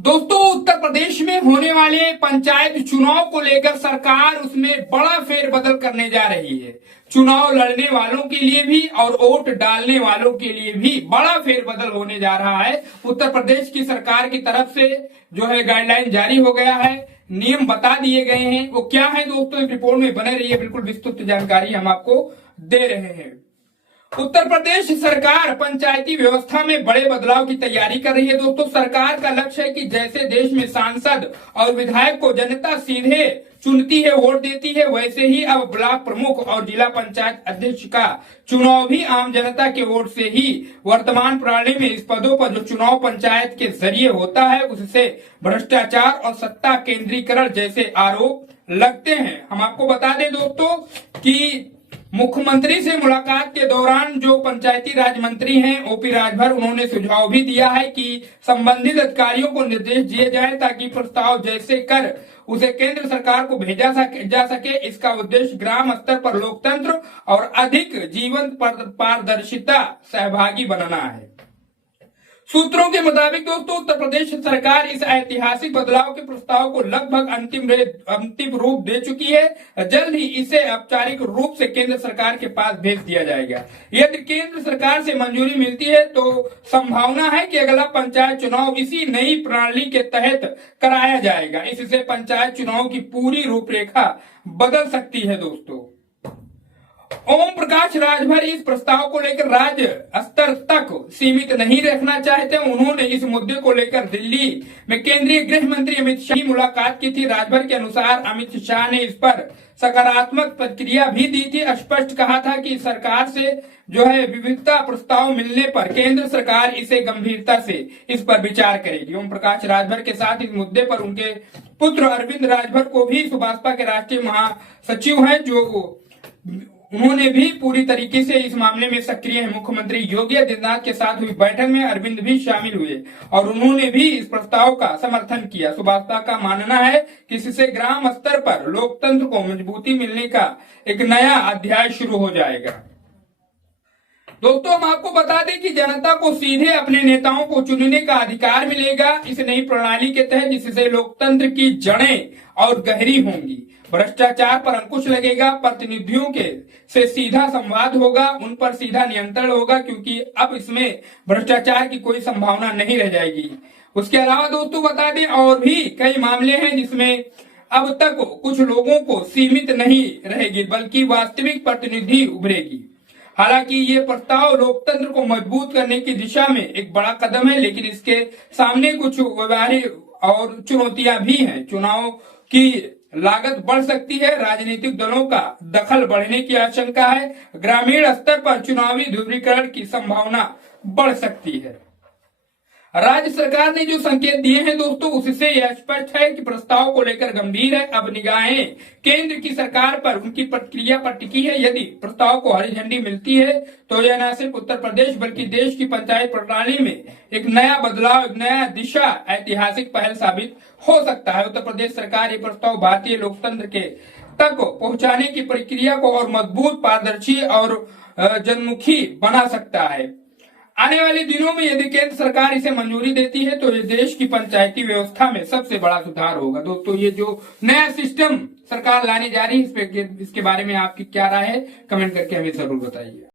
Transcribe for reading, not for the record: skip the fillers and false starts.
दोस्तों, उत्तर प्रदेश में होने वाले पंचायत चुनाव को लेकर सरकार उसमें बड़ा फेरबदल करने जा रही है। चुनाव लड़ने वालों के लिए भी और वोट डालने वालों के लिए भी बड़ा फेरबदल होने जा रहा है। उत्तर प्रदेश की सरकार की तरफ से जो है गाइडलाइन जारी हो गया है, नियम बता दिए गए हैं। वो क्या है दोस्तों, इस रिपोर्ट में बने रहिए, बिल्कुल विस्तृत जानकारी हम आपको दे रहे हैं। उत्तर प्रदेश सरकार पंचायती व्यवस्था में बड़े बदलाव की तैयारी कर रही है। दोस्तों, सरकार का लक्ष्य है कि जैसे देश में सांसद और विधायक को जनता सीधे चुनती है, वोट देती है, वैसे ही अब ब्लॉक प्रमुख और जिला पंचायत अध्यक्ष का चुनाव भी आम जनता के वोट से ही वर्तमान प्रणाली में इस पदों पर जो चुनाव पंचायत के जरिए होता है, उससे भ्रष्टाचार और सत्ता केंद्रीकरण जैसे आरोप लगते हैं। हम आपको बता दें दोस्तों कि मुख्यमंत्री से मुलाकात के दौरान जो पंचायती राज मंत्री हैं ओपी राजभर, उन्होंने सुझाव भी दिया है कि संबंधित अधिकारियों को निर्देश दिए जाए ताकि प्रस्ताव जैसे कर उसे केंद्र सरकार को भेजा जा सके। इसका उद्देश्य ग्राम स्तर पर लोकतंत्र और अधिक जीवंत पारदर्शिता सहभागी बनाना है। सूत्रों के मुताबिक दोस्तों, उत्तर प्रदेश सरकार इस ऐतिहासिक बदलाव के प्रस्ताव को लगभग अंतिम रूप दे चुकी है। जल्द ही इसे औपचारिक रूप से केंद्र सरकार के पास भेज दिया जाएगा। यदि केंद्र सरकार से मंजूरी मिलती है तो संभावना है कि अगला पंचायत चुनाव इसी नई प्रणाली के तहत कराया जाएगा। इससे पंचायत चुनाव की पूरी रूपरेखा बदल सकती है। दोस्तों, ओम प्रकाश राजभर इस प्रस्ताव को लेकर राज्य स्तर तक सीमित नहीं रखना चाहते। उन्होंने इस मुद्दे को लेकर दिल्ली में केंद्रीय गृह मंत्री अमित शाह की मुलाकात की थी। राजभर के अनुसार अमित शाह ने इस पर सकारात्मक प्रतिक्रिया भी दी थी। स्पष्ट कहा था कि सरकार से जो है विविधता प्रस्ताव मिलने पर केंद्र सरकार इसे गंभीरता से इस पर विचार करेगी। ओम प्रकाश राजभर के साथ इस मुद्दे पर उनके पुत्र अरविंद राजभर को भी भाजपा के राष्ट्रीय महासचिव हैं, जो उन्होंने भी पूरी तरीके से इस मामले में सक्रिय है। मुख्यमंत्री योगी आदित्यनाथ के साथ हुई बैठक में अरविंद भी शामिल हुए और उन्होंने भी इस प्रस्ताव का समर्थन किया। भाजपा का मानना है कि इससे ग्राम स्तर पर लोकतंत्र को मजबूती मिलने का एक नया अध्याय शुरू हो जाएगा। दोस्तों, हम आपको बता दें कि जनता को सीधे अपने नेताओं को चुनने का अधिकार मिलेगा इस नई प्रणाली के तहत, जिससे लोकतंत्र की जड़ें और गहरी होंगी। भ्रष्टाचार पर अंकुश लगेगा, प्रतिनिधियों के से सीधा संवाद होगा, उन पर सीधा नियंत्रण होगा, क्योंकि अब इसमें भ्रष्टाचार की कोई संभावना नहीं रह जाएगी। उसके अलावा दोस्तों बता दें, और भी कई मामले हैं जिसमें अब तक कुछ लोगों को सीमित नहीं रहेगी, बल्कि वास्तविक प्रतिनिधि उभरेगी। हालांकि ये प्रस्ताव लोकतंत्र को मजबूत करने की दिशा में एक बड़ा कदम है, लेकिन इसके सामने कुछ व्यवहारिक और चुनौतियां भी हैं। चुनाव की लागत बढ़ सकती है, राजनीतिक दलों का दखल बढ़ने की आशंका है, ग्रामीण स्तर पर चुनावी ध्रुवीकरण की संभावना बढ़ सकती है। राज्य सरकार ने जो संकेत दिए हैं दोस्तों, उससे यह स्पष्ट है कि प्रस्ताव को लेकर गंभीर है। अब निगाहें केंद्र की सरकार पर, उनकी प्रतिक्रिया पर टिकी है। यदि प्रस्ताव को हरी झंडी मिलती है तो यह न सिर्फ उत्तर प्रदेश बल्कि देश की पंचायत प्रणाली में एक नया बदलाव, एक नया दिशा, ऐतिहासिक पहल साबित हो सकता है। उत्तर प्रदेश सरकार ये प्रस्ताव भारतीय लोकतंत्र के तक पहुंचाने की प्रक्रिया को और मजबूत, पारदर्शी और जनमुखी बना सकता है। आने वाले दिनों में यदि केंद्र सरकार इसे मंजूरी देती है तो ये देश की पंचायती व्यवस्था में सबसे बड़ा सुधार होगा। दोस्तों, ये जो नया सिस्टम सरकार लाने जा रही है, इसके बारे में आपकी क्या राय है, कमेंट करके हमें जरूर बताइए।